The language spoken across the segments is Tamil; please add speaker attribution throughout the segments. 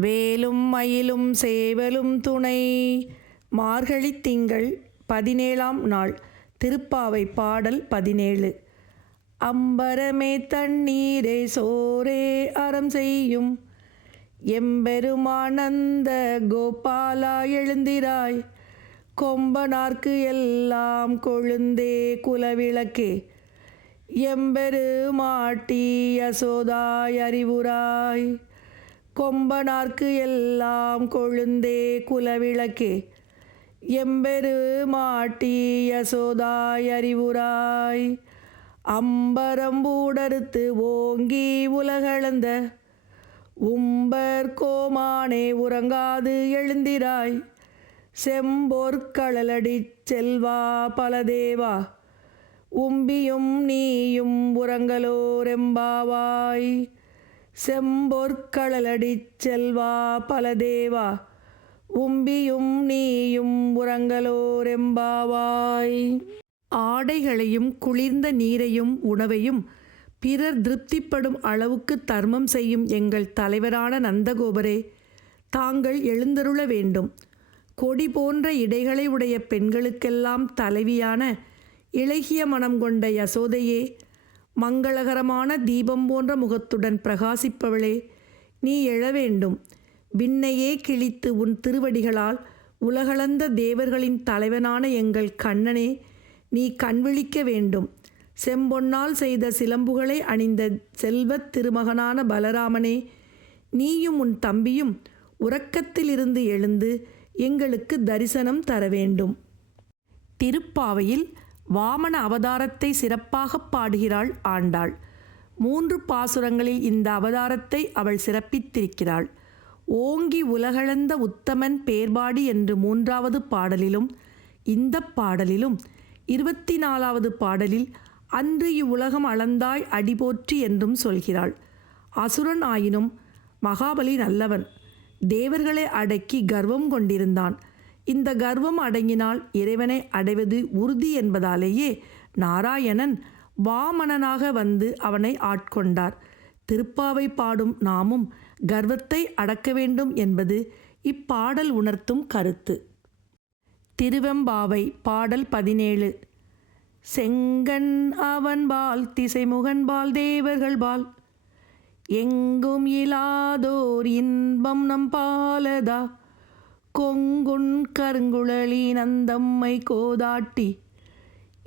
Speaker 1: வேலும் மயிலும் சேவலும் துணை. மார்கழி திங்கள் பதினேழாம் நாள் திருப்பாவை பாடல் பதினேழு. அம்பரமே தண்ணீரே சோரே அறம் செய்யும். எம்பெருமானந்த கோபாலா எழுந்திராய். கொம்பனார்க்கு எல்லாம் கொழுந்தே குலவிளக்கே. எம்பெரு மாட்டி யசோதாய் அறிவுராய். கொம்பனார்க்கு எல்லாம் கொழுந்தே குலவிளக்கே. எம்பெரு மாட்டி யசோதாய் அறிவுராய். அம்பரம்பூடறுத்து ஓங்கி உலகளந்த. உம்பர் கோமானே உறங்காது எழுந்திராய். செம்பொற்களலடிச் செல்வா பலதேவா. உம்பியும் நீயும் உறங்கலோரெம்பாவாய். செம்பொற்களலடிச் செல்வா பலதேவா உம்பியும் நீயும் உறங்கலோரெம்பாவாய் ஆடைகளையும் குளிர்ந்த நீரையும் உணவையும் பிறர் திருப்திப்படும் அளவுக்கு தர்மம் செய்யும் எங்கள் தலைவரான நந்தகோபரே தாங்கள் எழுந்தருள வேண்டும். கொடி போன்ற இடைகளை உடைய பெண்களுக்கெல்லாம் தலைவியான இளகிய மனம் கொண்ட யசோதையே மங்களகரமான தீபம் போன்ற முகத்துடன் பிரகாசிப்பவளே நீ எழ வேண்டும். விண்ணையே கிழித்து உன் திருவடிகளால் உலகளந்த தேவர்களின் தலைவனான எங்கள் கண்ணனே நீ கண்விழிக்க வேண்டும். செம்பொன்னால் செய்த சிலம்புகளை அணிந்த செல்வத் திருமகனான பலராமனே நீயும் உன் தம்பியும் உறக்கத்திலிருந்து எழுந்து எங்களுக்கு தரிசனம் தர வேண்டும். திருப்பாவையில் வாமன அவதாரத்தை சிறப்பாக பாடுகிறாள் ஆண்டாள். மூன்று பாசுரங்களில் இந்த அவதாரத்தை அவள் சிறப்பித்திருக்கிறாள். ஓங்கி உலகளந்த உத்தமன் பேர்பாடி என்று மூன்றாவது பாடலிலும் இந்த பாடலிலும் இருபத்தி நாலாவது பாடலில் அன்று இவ்வுலகம் அளந்தாய் அடிபோற்றி என்றும் சொல்கிறாள். அசுரன் ஆயினும் மகாபலி நல்லவன் தேவர்களை அடக்கி கர்வம் கொண்டிருந்தான். இந்த கர்வம் அடங்கினால் இறைவனை அடைவது உறுதி என்பதாலேயே நாராயணன் வாமணனாக வந்து அவனை ஆட்கொண்டார். திருப்பாவை பாடும் நாமும் கர்வத்தை அடக்க வேண்டும் என்பது இப்பாடல் உணர்த்தும் கருத்து. திருவெம்பாவை பாடல் பதினேழு. செங்கன் அவன்பால் திசைமுகன்பால் தேவர்கள்பால் எங்கும் இலாதோர் இன்பம் நம் பாலதா. கொங்குண் கருங்குழலி நந்தம்மை கோதாட்டி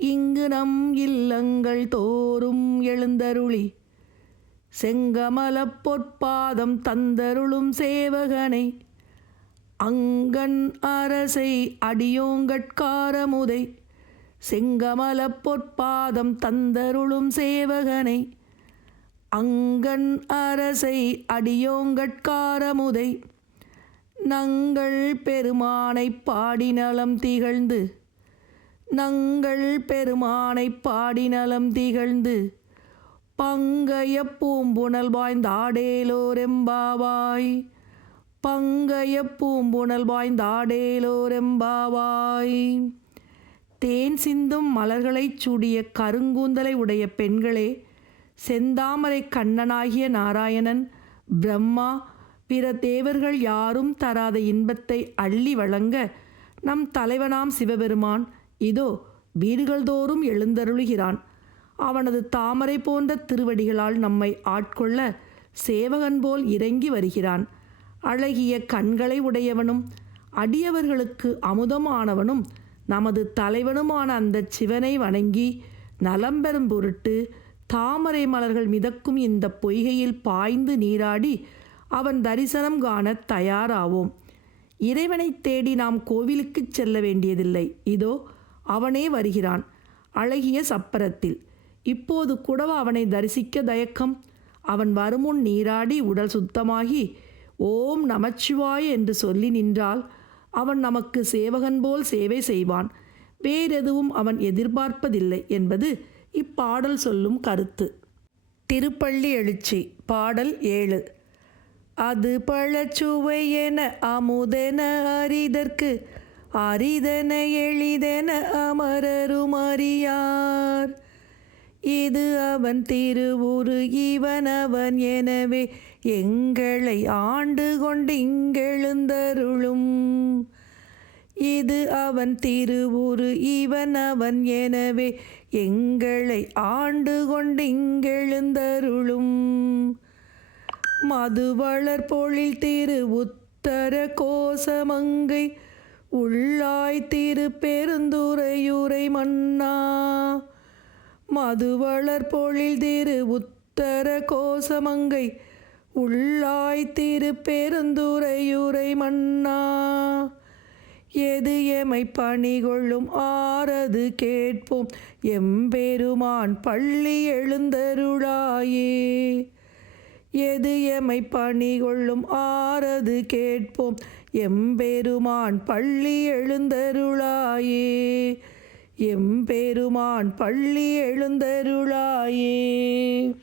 Speaker 1: இங்கு நம் இல்லங்கள் தோறும் எழுந்தருளி செங்கமலப் பொற்பாதம் தந்தருளும் சேவகனை அங்கன் அரசை அடியோங்கட்காரமுதை செங்கமலப் பொற்பாதம் தந்தருளும் சேவகனை அங்கன் அரசை அடியோங்கட்காரமுதை நங்கள் பெருமானை பாடினலம் திகழ்ந்து நங்கள் பெருமானை பாடினலம் திகழ்ந்து பங்கைய பூம்புணல் வாய்ந்தாடேலோரெம்பாவாய் பங்கைய பூம்புணல் வாய்ந்தாடேலோரெம்பாவாய் தேன் சிந்தும் மலர்களைச் சூடிய கருங்கூந்தலை உடைய பெண்களே செந்தாமரை கண்ணனாகிய நாராயணன் பிரம்மா பிற தேவர்கள் யாரும் தராத இன்பத்தை அள்ளி வழங்க நம் தலைவனாம் சிவபெருமான் இதோ வீடுகள் தோறும் எழுந்தருளுகிறான். அவனது தாமரை போன்ற திருவடிகளால் நம்மை ஆட்கொள்ள சேவகன் போல் இறங்கி வருகிறான். அழகிய கண்களை உடையவனும் அடியவர்களுக்கு அமுதமானவனும் நமது தலைவனுமான அந்த சிவனை வணங்கி நலம்பெறும் பொருட்டு தாமரை மலர்கள் மிதக்கும் இந்த பொய்கையில் பாய்ந்து நீராடி அவன் தரிசனம் காண தயாராவோம். இறைவனை தேடி நாம் கோவிலுக்குச் செல்ல வேண்டியதில்லை. இதோ அவனே வருகிறான். அழகிய சப்பரத்தில். இப்போது கூடவா அவனை தரிசிக்க தயக்கம். அவன் வருமுன் நீராடி உடல் சுத்தமாகி ஓம் நமச்சிவாய் என்று சொல்லி நின்றால் அவன் நமக்கு சேவகன் போல் சேவை செய்வான். வேறெதுவும் அவன் எதிர்பார்ப்பதில்லை என்பது இப்பாடல் சொல்லும் கருத்து. திருப்பள்ளி எழுச்சி பாடல் ஏழு. அது பழச்சுவை என அமுதென அறிதற்கு அரிதன எளிதென அமரரும் அறியார். இது அவன் திருவுரு இவன் அவன் எனவே எங்களை ஆண்டு கொண்டு இங்கெழுந்தருளும் இது அவன் திருவுரு இவன் அவன் எனவே எங்களை ஆண்டு கொண்டு இங்கெழுந்தருளும் மதுவளர் பொழில் திரு உத்தர கோசமங்கை உள்ளாய் திரு பெருந்துரையுரை மன்னா. மதுவளர் பொழில் திரு உத்தர கோசமங்கை உள்ளாய் திரு பெருந்துரையுரை மன்னா. எது எமை பணிகொள்ளும் ஆறது கேட்போம் எம்பெருமான் பள்ளி எழுந்தருளாயே. எது எமை பணி கொள்ளும் ஆறது கேட்போம். எம்பெருமான் பள்ளி எழுந்தருளாயே. எம்பெருமான் பள்ளி எழுந்தருளாயே.